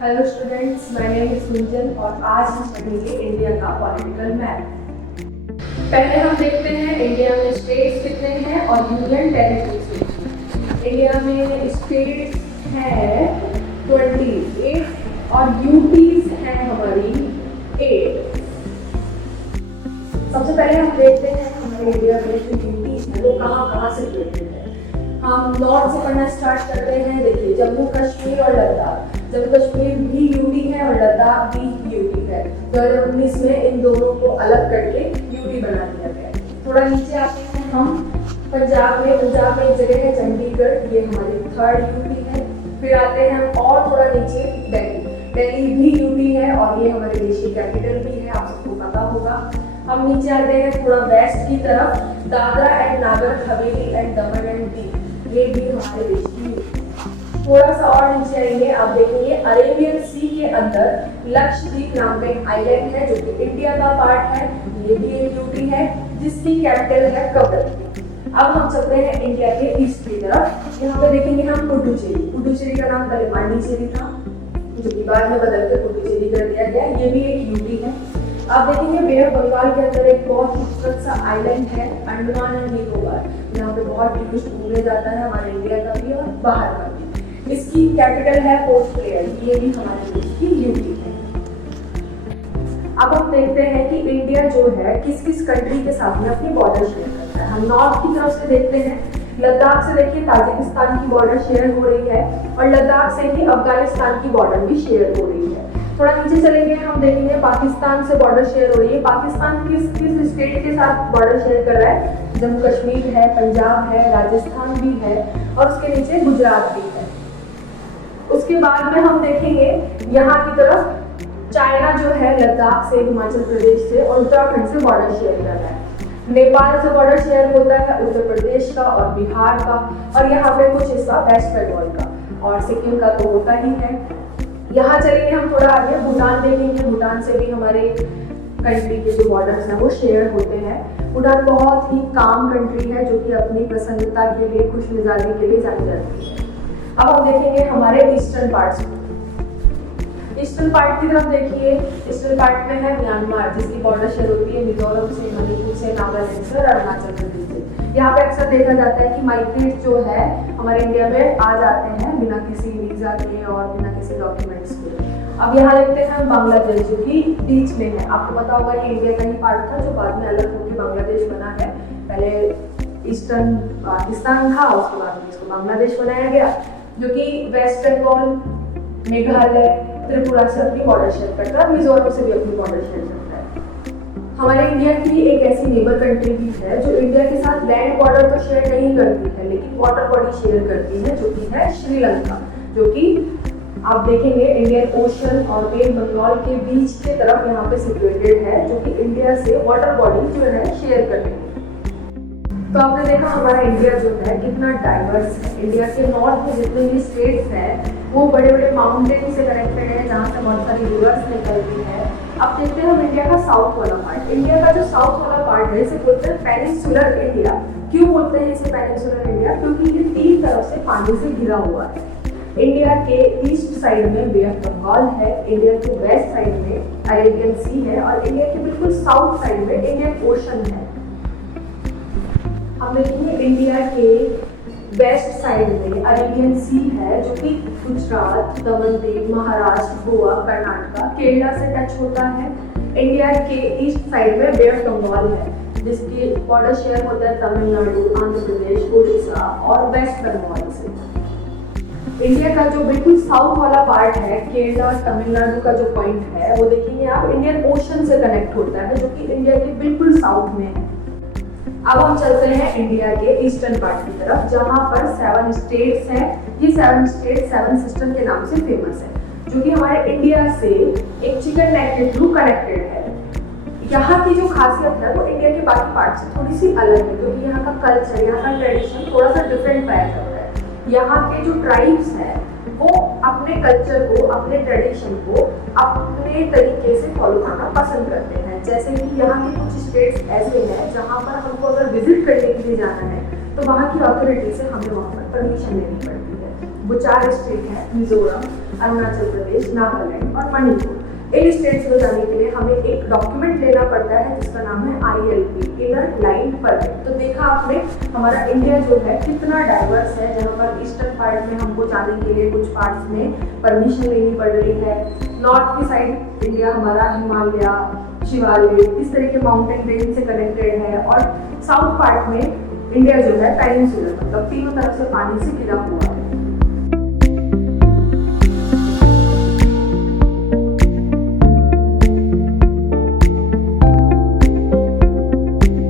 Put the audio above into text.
Hello students, my name is Gunjan और आज हम पढ़ेंगे इंडिया का पॉलिटिकल मैप। पहले हम देखते हैं इंडिया में स्टेट्स कितने हैं और यूनियन टेरिटरीज। इंडिया में स्टेट्स हैं 28 और यूटीज हैं हमारी 8। सबसे पहले हम देखते हैं हमारे इंडिया में जो यूटीज है वो कहाँ से सिचुएटेड है। हम नॉर्थ से पढ़ना स्टार्ट करते हैं। देखिए, जम्मू कश्मीर और लद्दाख। जम्मू कश्मीर भी यूटी है और लद्दाख भी यूटी है। 2019 में इन दोनों को अलग करके यूटी बना दिया गया। थोड़ा नीचे आते हैं हम पंजाब में एक जगह है चंडीगढ़, ये हमारी 3rd यूटी है। फिर आते हैं हम और थोड़ा नीचे दिल्ली भी यूटी है और ये हमारे देश की कैपिटल भी है, आप सबको पता होगा। हम नीचे आते हैं थोड़ा वेस्ट की तरफ, Dadra and Nagar Haveli and Daman and Diu, ये भी हमारे देश की। थोड़ा सा और नीचे आएंगे, आप देखेंगे अरेबियन सी के अंदर लक्षद्वीप नाम का एक आइलैंड है जो कि इंडिया का पार्ट है, ये भी एक यूटी है जिसकी कैपिटल है कवरत्ती। अब हम चलते हैं इंडिया के ईस्ट की तरफ। यहाँ पे देखेंगे हम पुडुचेरी का नाम पहले पांडिचेरी था जो कि बाद में बदल कर पुडुचेरी कर दिया गया, ये भी एक यूटी है। आप देखेंगे बे ऑफ बंगाल के अंदर एक बहुत खूबसूरत सा आइलैंड है अंडमान एंड निकोबार, यहाँ पे बहुत टूरिस्ट घूमने जाता है, हमारे इंडिया का भी और बाहर का भी। इसकी कैपिटल है पोर्ट ब्लेयर, ये भी हमारे देश की यूटी है। अब हम देखते हैं कि इंडिया जो है किस किस कंट्री के साथ में अपनी बॉर्डर शेयर करता है। हम नॉर्थ की तरफ से देखते हैं, लद्दाख से देखिए ताजिकिस्तान की बॉर्डर शेयर हो रही है और लद्दाख से ही अफगानिस्तान की बॉर्डर भी शेयर हो रही है। थोड़ा नीचे चलेंगे, हम देखेंगे पाकिस्तान से बॉर्डर शेयर हो रही है। पाकिस्तान किस किस स्टेट के साथ बॉर्डर शेयर कर रहा है? जम्मू कश्मीर है, पंजाब है, राजस्थान भी है और उसके नीचे गुजरात भी है। उसके बाद में हम देखेंगे यहाँ की तरफ चाइना जो है लद्दाख से, हिमाचल प्रदेश से और उत्तराखंड से बॉर्डर शेयर कर रहा है। नेपाल से बॉर्डर शेयर होता है उत्तर प्रदेश का और बिहार का और यहाँ पे कुछ हिस्सा वेस्ट बंगाल का और सिक्किम का तो होता ही है। यहाँ चलेंगे हम थोड़ा आगे, भूटान देखेंगे। भूटान से भी हमारे कंट्री के जो बॉर्डर्स हैं वो शेयर होते हैं। भूटान बहुत ही काम कंट्री है जो कि अपनी प्रसन्नता के लिए, खुश मिजाजी के लिए जानी जाती है। अब हम देखेंगे हमारे ईस्टर्न पार्ट्स को। ईस्टर्न पार्ट की तरफ देखिए, ईस्टर्न पार्ट में है म्यांमार जिसकी बॉर्डर शेयर होती है मिजोरम से, मणिपुर से, नागालैंड से और अरुणाचल प्रदेश से। यहाँ पे अक्सर देखा जाता है कि माइग्रेट जो है हमारे इंडिया में आ जाते हैं बिना किसी वीजा के और बिना किसी डॉक्यूमेंट्स के। अब यहाँ देखते हैं बांग्लादेश जो कि बीच में है। आपको पता होगा ये इंडिया का ही पार्ट था जो बाद में अलग होकर बांग्लादेश बना है। पहले ईस्टर्न पाकिस्तान था, उसके बाद में इसको बांग्लादेश बनाया गया जो कि वेस्ट बंगाल, मेघालय, त्रिपुरा से अपनी बॉर्डर शेयर करता है, मिजोरम से भी अपनी बॉर्डर शेयर करता है। हमारे इंडिया की एक ऐसी नेबर कंट्री भी है जो इंडिया के साथ लैंड बॉर्डर तो शेयर नहीं करती है लेकिन वाटर बॉडी शेयर करती है जो कि है श्रीलंका, जो कि आप देखेंगे इंडियन ओशन और बे बंगाल के बीच के तरफ यहाँ पे सिचुएटेड है जो कि इंडिया से वाटर बॉडी जो है शेयर करती है। तो आपने देखा हमारा इंडिया जो है कितना डाइवर्स है। इंडिया के नॉर्थ में जितने भी स्टेट्स हैं वो बड़े बड़े माउंटेन से कनेक्टेड है जहाँ से बहुत सारी रिवर्स निकलती है। अब देखते हैं हम इंडिया का साउथ वाला पार्ट। इंडिया का जो साउथ वाला पार्ट है इसे बोलते हैं पेनिनसुलर इंडिया। क्यों बोलते हैं इसे पेनिनसुलर इंडिया? क्योंकि ये 3 तरफ से पानी से घिरा हुआ है। इंडिया के ईस्ट साइड में बे ऑफ बंगाल है, इंडिया के वेस्ट साइड में अरेबियन सी है और इंडिया के बिल्कुल साउथ साइड में इंडियन ओशन है। हम देखेंगे इंडिया के वेस्ट साइड में अरेबियन सी है जो कि गुजरात, दमन दीव, महाराष्ट्र, गोवा, कर्नाटका, केरला से टच होता है। इंडिया के ईस्ट साइड में बे ऑफ बंगाल है जिसकी बॉर्डर शेयर होता है तमिलनाडु, आंध्र प्रदेश, उड़ीसा और वेस्ट बंगाल से। इंडिया का जो बिल्कुल साउथ वाला पार्ट है, केरला और तमिलनाडु का जो पॉइंट है वो देखेंगे आप इंडियन ओशन से कनेक्ट होता है जो कि इंडिया के बिल्कुल साउथ में है। अब हम चलते हैं इंडिया के ईस्टर्न पार्ट की तरफ जहां पर 7 स्टेट्स हैं। ये 7 स्टेट 7 सिस्टर के नाम से फेमस है जो कि हमारे इंडिया से एक चिकन नेक के थ्रू कनेक्टेड है। यहाँ की जो खासियत है वो इंडिया के बाकी पार्ट से थोड़ी सी अलग है क्योंकि यहाँ का कल्चर, यहाँ का ट्रेडिशन थोड़ा सा डिफरेंट पाया जाता है। यहाँ के जो ट्राइब्स हैं वो अपने कल्चर को, अपने ट्रेडिशन को अपने तरीके से फॉलो करना पसंद करते हैं। जैसे कि यहाँ के कुछ स्टेट्स ऐसे हैं जहाँ पर हमको अगर विजिट करने के लिए जाना है तो वहाँ की अथॉरिटी से हमें वहाँ पर परमिशन लेनी पड़ती है। वो 4 स्टेट हैं, मिजोरम, अरुणाचल प्रदेश, नागालैंड और मणिपुर। इन स्टेट्स में जाने के लिए हमें एक डॉक्यूमेंट लेना पड़ता है जिसका नाम है ILP, इनर लाइन परमिट। तो देखा आपने हमारा इंडिया जो है कितना डाइवर्स है, जहाँ पर ईस्टर्न पार्ट में हमको जाने के लिए कुछ पार्ट्स में परमिशन लेनी पड़ रही है। नॉर्थ की साइड इंडिया हमारा हिमालय, शिवालिक, इस तरह के माउंटेन रेंज से कनेक्टेड है, और साउथ पार्ट में इंडिया जो है पेनिनसुलर, मतलब तीनों तरफ से पानी से घिरा हुआ है।